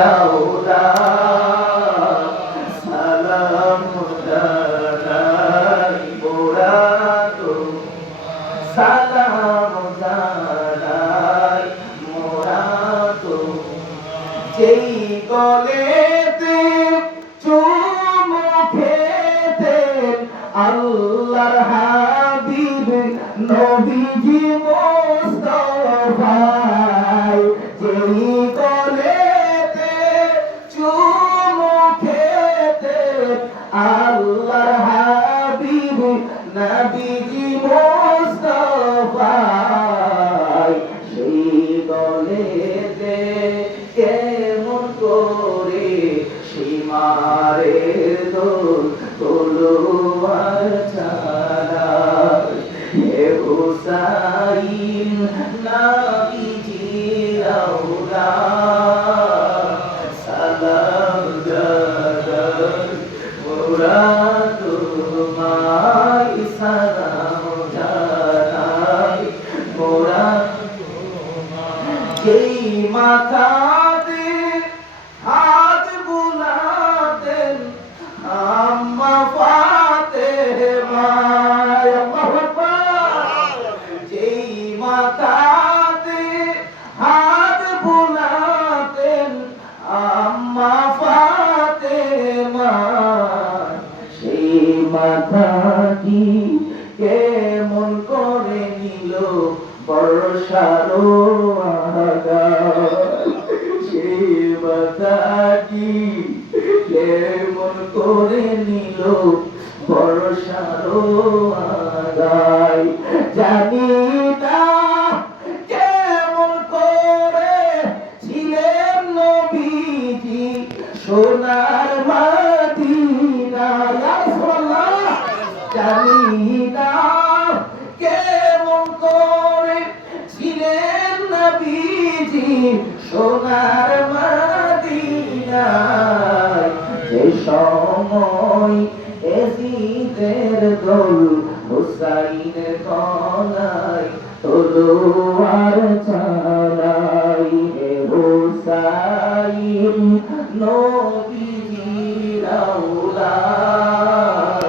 আওলা সালাম জানাই মোরা তো সালাম জানাই মোরা তো যেই গলেতে চুমু খেতেন আল্লাহর হাবিব নবীজি মুস্তাফা যেই গলেতে চুমু খেতেন আল্লাহর হাবিব নবীজি মুস্তাফা সেই গলেতে কেমন করে সীমারে দোল তলোয়ার চালায় হে হুসাইন নবীজির আওলাদ সালাম জানাই মোরা তোমায় সালাম জানাই মোরা যেই মাথাতে হাত বুলাতেন আম্মা ফাতেমা আল্লাহু আকবার যেই মাথাতে হাত বুলাতেন আম্মা ফাতেমা সেই মাথাটি কেমন করে নিল বর্ষারো আগায় সেই মাথাটি কেমন করে নিল বর্ষারো আগায় জানি না কেমন করে ছিলেন নবীজি সোনার মদিনায় ইয়া রাসূলুল্লাহ জানি না কেমন করে ছিলেন নবীজি সোনার মদিনায় যে সময় এজিদের দল হুসাইনের গলায় তলোয়ার চালাই হে হুসাইন নবীজির আওলাদ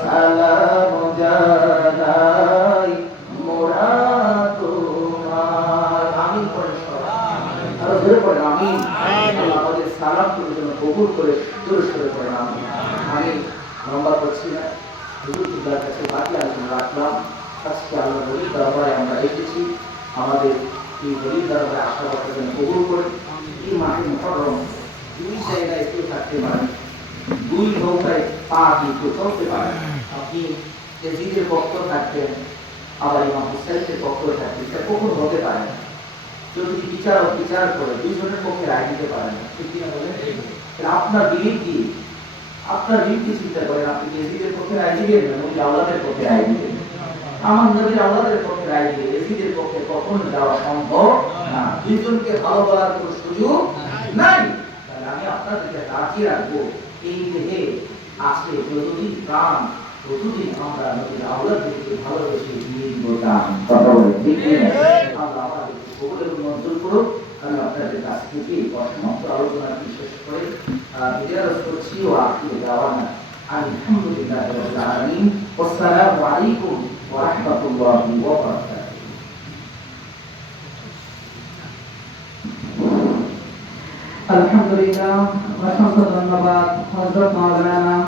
সালাম জানাই মোরা তোমার আমিন করে আরো জোরে পড়েন আমিন আমাদের সালাম তুমি যেন কবুল করে জোরে সোরে পড়েন আমিন আমি লম্বা করছি না হুজুরদের কাছে বাকি আলোচনা রাখলাম আজকে আল্লাহ বলির দরবারে আমরা এসেছি আমাদের এই বলির দরবারে আশা করতে যেন কবুল করে এই মাঠে মুহররম দুই জায়গায় কেউ থাকতে পারে দুই নৌকায় পা দিয়ে কেউ চলতে পারে আপনি এজিদের পক্ষ থাকতেন আবার ইমাম হুসাইনের পক্ষ থাকতেন এটা কখন হতে পারে না যদি বিচার করে দুইজনের পক্ষে রায় দিতে পারেন না ঠিক কিনা বলেন আপনার বিরুদ্ধে চিন্তা করেন আপনি এজিদের পক্ষে রায় দিবেন না নবী আওলাদের পক্ষে রায় দিবেন আমার নবীর আওলাদের পক্ষে রায় দিবেন এজিদের পক্ষে কখনো যাওয়া সম্ভব না দুইজনকে ভালো বলার কোনো সুযোগ নাই তাহলে আমি আপনাদেরকে রাজি রাখবো এই দেহে আছে যতদিন প্রাণ ততদিন আমরা নবীর আওলাদদেরকে ভালোবেসে দিয়ে দিব দান কথা বলে ঠিক আল্লাহ আমাদের কবুলের মঞ্জুর করুক আমি আপনাদের কাছ থেকে অসমাপ্ত আলোচনা শেষ করে বিদায় করছি ও আখির দাওয়ানা আলহামদুলিল্লাহি রাব্বিল আলামিন ওয়াসসালামু আলাইকুম ওয়া রাহমাতুল্লাহি ওয়া বারাকাতুহু আলহামদুলিল্লাহ অসংখ্য ধন্যবাদ হযরত মাওলানা